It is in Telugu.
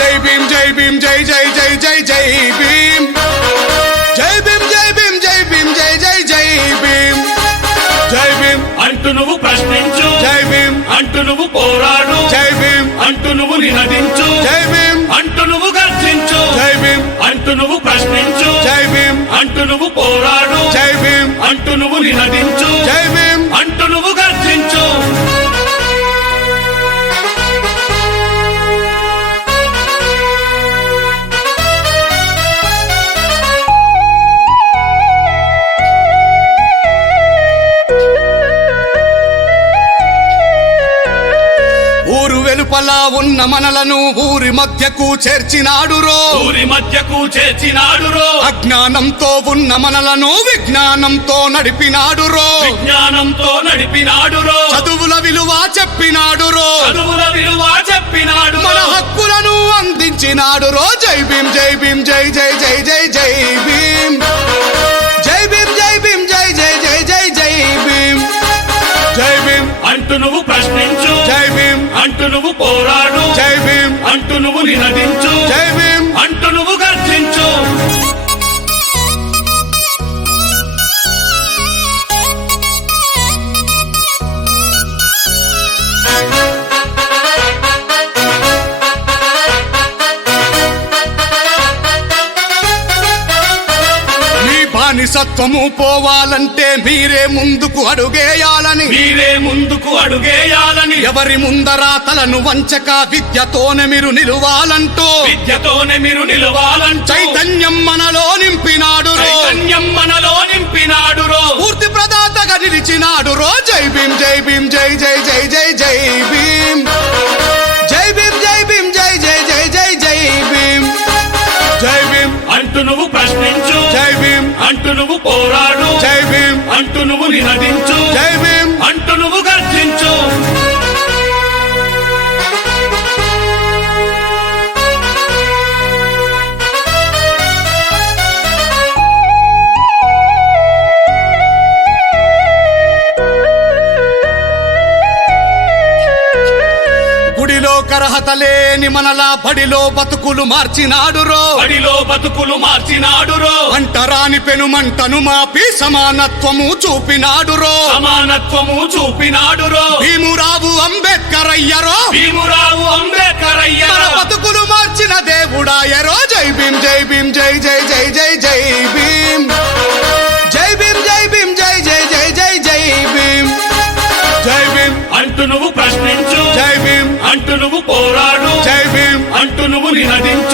జై భీమ్ జై భీమ్ జై జై జై జై జై భీమ్ జై భీమ్ జై భీమ్ జై భీమ్ జై జై జై భీమ్ జై భీమ్ అంటూ నువ్వు ప్రశ్నించు, జై భీమ్ అంటూ నువ్వు పోరాడు, జై భీమ్ అంటూ నువ్వు నినదించు, జై భీమ్ అంటూ నువ్వు గర్జించు, జై భీమ్ అంటూ నువ్వు ప్రశ్నించు, జై భీమ్ అంటూ నువ్వు పోరాడు, జై భీమ్ అంటూ నువ్వు నినదించు, జై భీమ్ అంటూ నువ్వు గర్జించు. ఊరు వెలుపల ఉన్న మనలను ఊరి మధ్యకు చేర్చినాడురో, ఊరి మధ్యకు చేర్చినాడురో, అజ్ఞానంతో ఉన్న మనలను విజ్ఞానంతో నడిపినాడురో, విజ్ఞానంతో నడిపినాడురో, చదువుల విలువ చెప్పినాడురో, చదువుల విలువ చెప్పినాడు, మన హక్కులను అందించినాడురో. జై భీమ్ జై భీమ్ జై జై జై జై జై భీమ్ జై భీమ్ జై భీమ్ జై జై జై జై జై భీమ్ జై భీమ్ అంటూ నువ్వు ప్రశ్నించు, జై భీమ్ అంటూ నువ్వు పోరాడు, జై భీమ్ అంటూ నువ్వు నినదించు, జై భీమ్ అంటూ నువ్వు గర్జించు. బానిసత్వము పోవాలంటే మీరే ముందుకు అడుగేయాలని, మీరే ముందుకు అడుగేయాలని, ఎవరి ముందర తలను వంచక విద్యతోనే మీరు నిలువాలంటూ, విద్యతోనే మీరు నిలవాలంటూ చైతన్యం మనలో నింపినాడు, చైతన్యం మనలో నింపినాడురో, పూర్తి ప్రదాతగా నిలిచినాడు రో. జై భీమ్ జై భీమ్ జై జై జై జై జై భీమ్ జై భీమ్ జై భీమ్ జై జై జై జై జై భీమ్ జై భీమ్ అంటూ నువ్వు ప్రశ్నించు, జై భీమ్ అంటూ నువ్వు పోరాడు, జై భీమ్ అంటూ నువ్వు నినదించు, జై భీమ్ అంటూ నువ్వు గర్జించు. గుడిలో కరహత లేని మనలా బడిలో బతుకులు మార్చినాడురో, బడిలో బతుకులు మార్చినాడురో, అంటరాని పెనుమంటను మాపి సమానత్వము చూపినాడురో, సమానత్వము చూపినాడురో, భీమురావు అంబేద్కర్ అయ్యరో, భీమురావు అంబేద్కర్ మన అయ్యారో, బతుకులు మార్చిన దేవుడాయరో. జై భీమ్ జై భీమ్ జై జై జై జై జై భీమ్ జై భీమ్ జై భీమ్ జై జై జై జై జై భీమ్ జై భీమ్ అంటూ నువ్వు ప్రశ్నించు, జై భీమ్ అంటూ నువ్వు పోరాడు, జై భీమ్ అంటూ నువ్వు నినదించు,